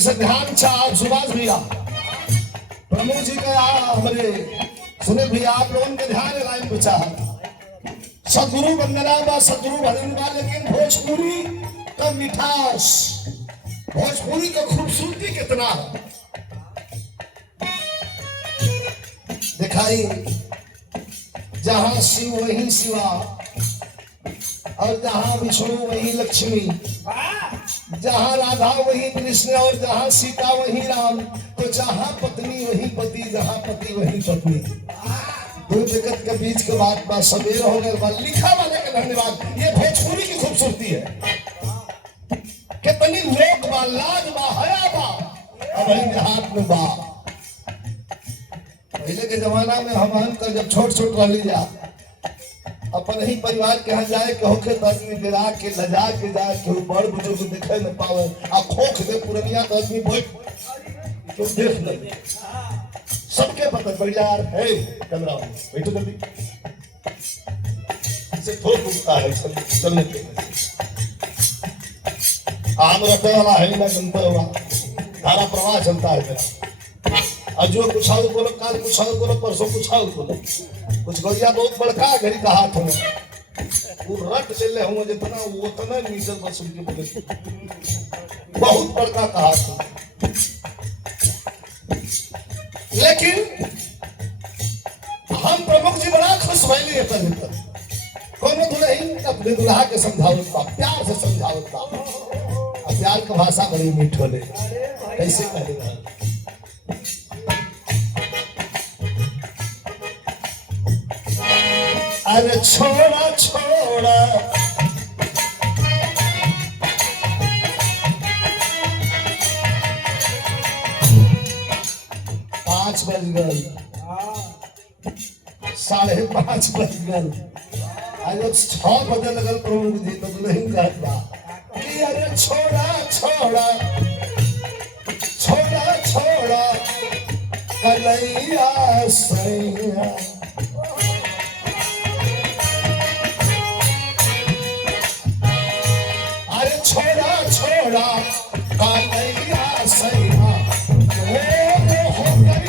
से ध्यान चाह सुभाष भैया प्रमोद जी का हमारे सुनील भैया आप लोगों के ध्यान लाइन पे चाह सदगुरु वंदना बा सदगुरु भजन बा, लेकिन भोजपुरी का मिठास, भोजपुरी का खूबसूरती कितना है दिखाई। जहां शिव वहीं शिवा और जहां विष्णु वहीं लक्ष्मी, जहां राधा वहीं कृष्ण और जहां सीता वहीं राम, तो जहां पत्नी वहीं पति, जहां पति वहीं पत्नी। दो जगत के बीच के बात बा, सवेर हो गए लिखा वाले का धन्यवाद। ये भोजपुरी की खूबसूरती है, कितनी लोक बा, लाज बा, हया बा, अब हाथ में बा। पहले के जमाना में हम तो जब छोट छोट रह जा अपन ही परिवार के यहाँ जाए के होके तो आदमी गिरा के लजा के जाए के बड़ बुजुर्ग देखे न पावे आ खोख दे पुरनिया तो आदमी बैठ क्यों देख ले सबके पता बढ़ यार है कैमरा बैठो जल्दी से थोक उठता है चलने पे आम रखने वाला है ना जनता हुआ धारा प्रवाह चलता है मेरा। अजो कुछ और बोलो, काल कुछ और बोलो, परसों कुछ और बोलो। कुछ गौरिया बहुत बड़का घड़ी का हाथ हो वो रट ले ले हूं जितना वो उतना मीटर बस उनके बोले बहुत बड़का का हाथ हो। लेकिन हम प्रमुख जी बड़ा खुश भइले तक कोनो दुल्हन अपने दुल्हा के समझावत बा, प्यार से समझावत बा। प्यार का भाषा बड़ी मीठ होले कैसे कहेगा। अरे छोड़ा छोड़ा पांच बज गए, 5:30 बज गए। आज 6 बजे लगल प्रमुख जी तो नहीं कहत बा कि अरे छोड़ा छोड़ा छोड़ा छोड़ा कलैया सैया। छोड़ा छोड़ा कालैया सैया हो गई।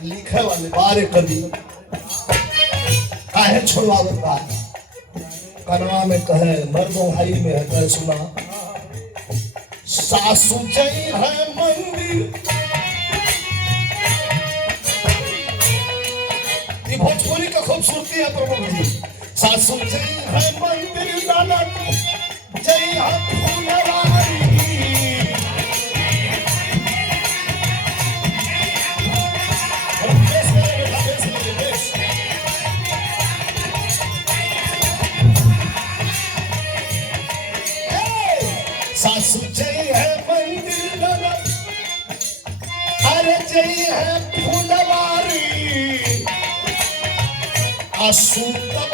लिखे वाले बारे कभी काहे छोड़वावत बा कनवा में कहे मर्दों भाई में है कह सुना सासू जई है मंदिर। ये भोजपुरी का खूबसूरती है प्रमुख जी। सासू जई है मंदिर नानक जई है फूलवारी। सासू जई है मंदिर नानक अरे जई है फूलवारी। आसू तब